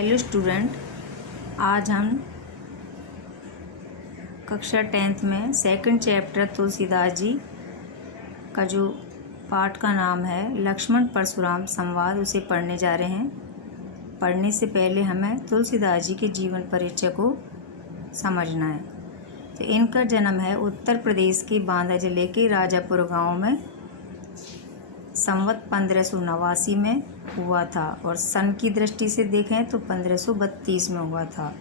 Hello student, आज हम कक्षा 10th में सेकंड चैप्टर तुलसीदास जी का जो पाठ का नाम है लक्ष्मण परशुराम संवाद उसे पढ़ने जा रहे हैं। पढ़ने से पहले हमें तुलसीदास जी के जीवन परिचय को समझना है। तो इनका जन्म है उत्तर प्रदेश के बांदा जिले के राजापुर गांव में संवत 1589 में हुआ था और सन की दृष्टि से देखें तो 1532 में हुआ था।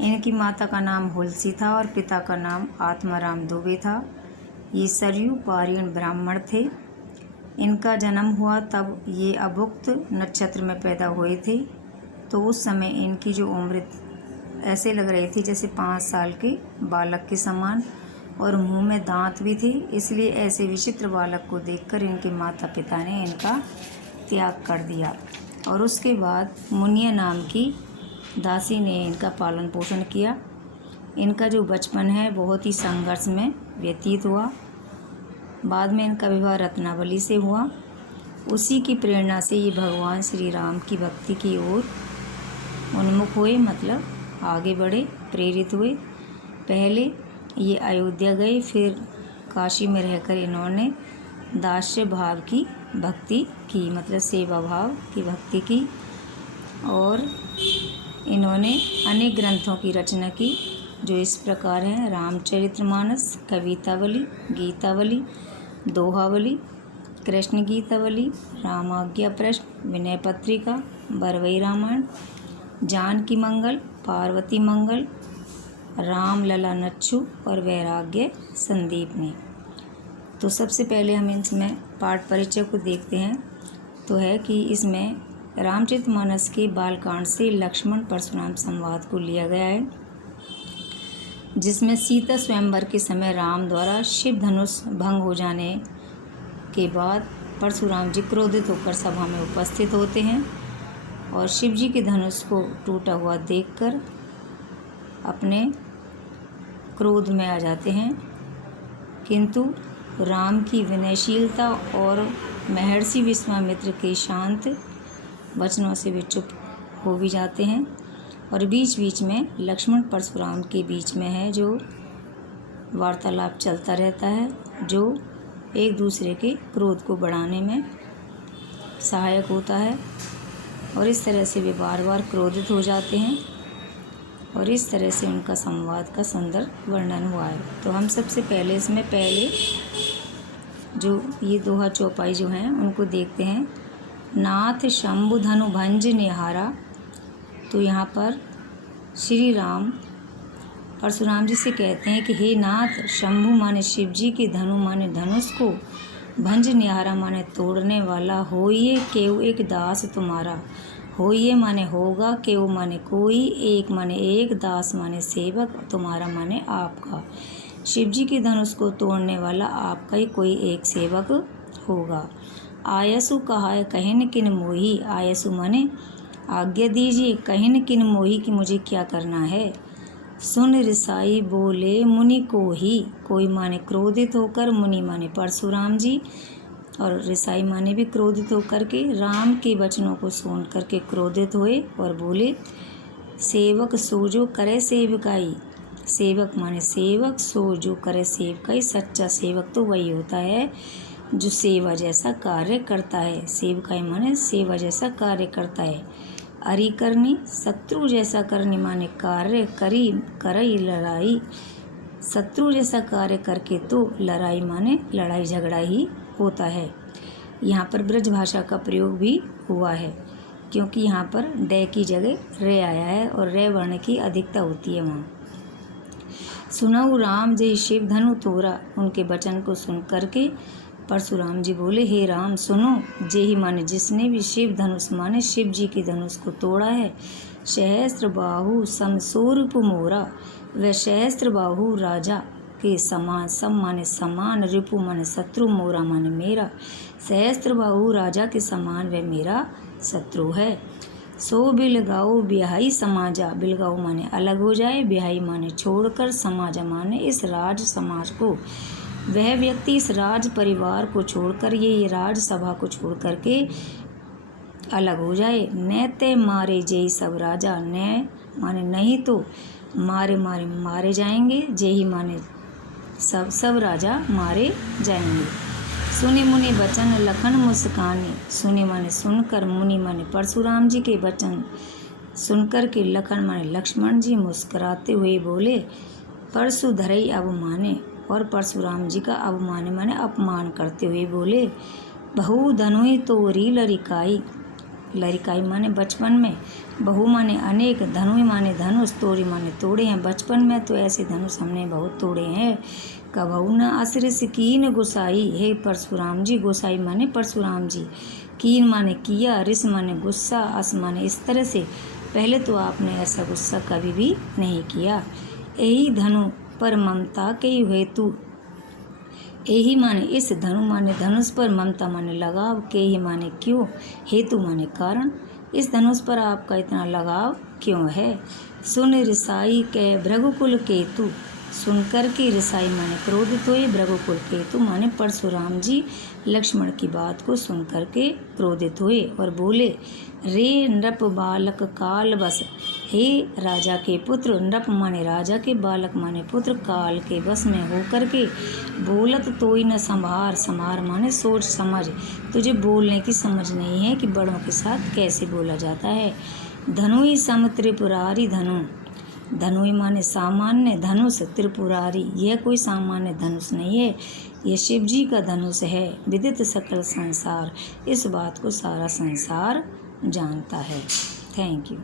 इनकी माता का नाम हुलसी था और पिता का नाम आत्माराम दुबे था। ये सरयू पारीण ब्राह्मण थे। इनका जन्म हुआ तब ये अभुक्त नक्षत्र में पैदा हुए थे। तो उस समय इनकी जो उम्र ऐसे लग रही थी जैसे 5 साल के बालक के समान और मुंह में दांत भी थे। इसलिए ऐसे विचित्र बालक को देखकर इनके माता पिता ने इनका त्याग कर दिया और उसके बाद मुनिया नाम की दासी ने इनका पालन पोषण किया। इनका जो बचपन है बहुत ही संघर्ष में व्यतीत हुआ। बाद में इनका विवाह रत्नावली से हुआ। उसी की प्रेरणा से ये भगवान श्री राम की भक्ति की ओर उन्मुख हुए, मतलब आगे बढ़े, प्रेरित हुए। पहले ये अयोध्या गए, फिर काशी में रहकर इन्होंने दास्य भाव की भक्ति की, मतलब सेवा भाव की भक्ति की और इन्होंने अनेक ग्रंथों की रचना की जो इस प्रकार हैं: रामचरितमानस, कवितावली, गीतावली, दोहावली, कृष्ण गीतावली, रामाज्ञा प्रश्न, विनय पत्रिका, बरवई रामायण, जानकी मंगल, पार्वती मंगल, राम लला नच्छू और वैराग्य संदीप में। तो सबसे पहले हम इसमें पाठ परिचय को देखते हैं। तो है कि इसमें रामचरितमानस के बालकांड से लक्ष्मण परशुराम संवाद को लिया गया है, जिसमें सीता स्वयंवर के समय राम द्वारा शिव धनुष भंग हो जाने के बाद परशुराम जी क्रोधित होकर सभा में उपस्थित होते हैं और शिव जी के धनुष को टूटा हुआ देखकर अपने क्रोध में आ जाते हैं। किंतु राम की विनयशीलता और महर्षि विश्वामित्र के शांत वचनों से वे चुप हो भी जाते हैं और बीच बीच में लक्ष्मण परशुराम के बीच में है जो वार्तालाप चलता रहता है, जो एक दूसरे के क्रोध को बढ़ाने में सहायक होता है और इस तरह से वे बार बार क्रोधित हो जाते हैं और इस तरह से उनका संवाद का सुंदर वर्णन हुआ है। तो हम सबसे पहले इसमें जो ये दोहा चौपाई जो हैं उनको देखते हैं। नाथ शंभु धनु भंज निहारा। तो यहाँ पर श्री राम परशुराम जी से कहते हैं कि हे नाथ, शंभु माने शिव जी के धनु माने धनुष को, भंज निहारा माने तोड़ने वाला, होइए केउ एक दास तुम्हारा। होइए माने होगा, केउ माने कोई, एक माने एक, दास माने सेवक, तुम्हारा माने आपका। शिव जी के धनुष को तोड़ने वाला आपका ही कोई एक सेवक होगा। आयसु कहा कहिन किन मोही। आयसु माने आज्ञा दीजिए, कहिन किन मोही कि मुझे क्या करना है। सुन रिसाई बोले मुनि को ही। कोई माने क्रोधित होकर, मुनि माने परशुराम जी और रिसाई माने भी क्रोधित होकर के राम के वचनों को सुन करके क्रोधित हुए और बोले, सेवक सो जो करे सेवकाई। सेवक माने सेवक, सो जो करे सेवकाई। सच्चा सेवक तो वही होता है जो सेवा जैसा कार्य करता है। सेवकाई माने सेवा जैसा कार्य करता है। अरि करनी, शत्रु जैसा करनी माने कार्य करी करई लड़ाई। शत्रु जैसा कार्य करके तो लड़ाई माने लड़ाई झगड़ा ही होता है। यहाँ पर ब्रज भाषा का प्रयोग भी हुआ है क्योंकि यहाँ पर डे की जगह रे आया है और रे वर्ण की अधिकता होती है वहाँ। सुनऊ राम जय शिव धनु तोरा। उनके वचन को सुन करके परशुराम जी बोले, हे राम सुनो, जे ही माने जिसने भी शिव धनुष माने शिव जी के धनुष को तोड़ा है। सहस्त्र बाहु समसूर्प मोरा। वह सहस्त्र बाहु राजा के समान, सम माने समान, रिपु माने शत्रु, मोरा माने मेरा। सहस्त्र बाहु राजा के समान वह मेरा शत्रु है। सो बिलगाओ ब्याही समाजा। बिलगाओ माने अलग हो जाए, ब्याही माने छोड़कर, समाजा माने इस राज समाज को। वह व्यक्ति इस राज परिवार को छोड़कर, ये राज सभा को छोड़ करके अलग हो जाए। न ते मारे जेई सब राजा, न माने नहीं तो मारे मारे मारे जाएंगे, जेही माने सब राजा मारे जाएंगे। सुने मुनि वचन लखन मुस्काने, सुने माने सुनकर, मुनि माने परशुराम जी के वचन सुनकर के, लखन माने लक्ष्मण जी मुस्कुराते हुए बोले, परशु धरई अवमाने, और परशुराम जी का अवमान माने अपमान करते हुए बोले, बहु धनुई तोरी लरिकाई, लरिकाई माने बचपन में, बहु माने अनेक, धनुई माने धनुष, तोड़ी माने तोड़े हैं, बचपन में तो ऐसे धनुष हमने बहुत तोड़े हैं। कबहू न असिरिस कीन गुसाई, हे परशुराम जी, गोसाई माने परशुराम जी, कीन माने किया, रिस माने गुस्सा, अस माने इस तरह से, पहले तो आपने ऐसा गुस्सा कभी भी नहीं किया। यही धनु पर ममता के हेतु, यही माने इस धनु माने धनुष पर, ममता माने लगाव, के ही माने क्यों, हेतु माने कारण, इस धनुष पर आपका इतना लगाव क्यों है। सुन रिसाई के भृगुकुल केतु, सुनकर के रिसाई माने क्रोधित हुए, भृगुकुल केतु माने परशुराम जी लक्ष्मण की बात को सुनकर के क्रोधित हुए और बोले, रे नृप बालक काल बस, हे राजा के पुत्र, नृप माने राजा के, बालक माने पुत्र, काल के बस में होकर के, बोलत तोई न संभार, संभार माने सोच समझ, तुझे बोलने की समझ नहीं है कि बड़ों के साथ कैसे बोला जाता है। धनुई सम त्रिपुरारी धनु, धनुई माने सामान्य धनुष, त्रिपुरारी यह कोई सामान्य धनुष नहीं है, यह शिव जी का धनुष है। विदित सकल संसार, इस बात को सारा संसार जानता है। Thank you.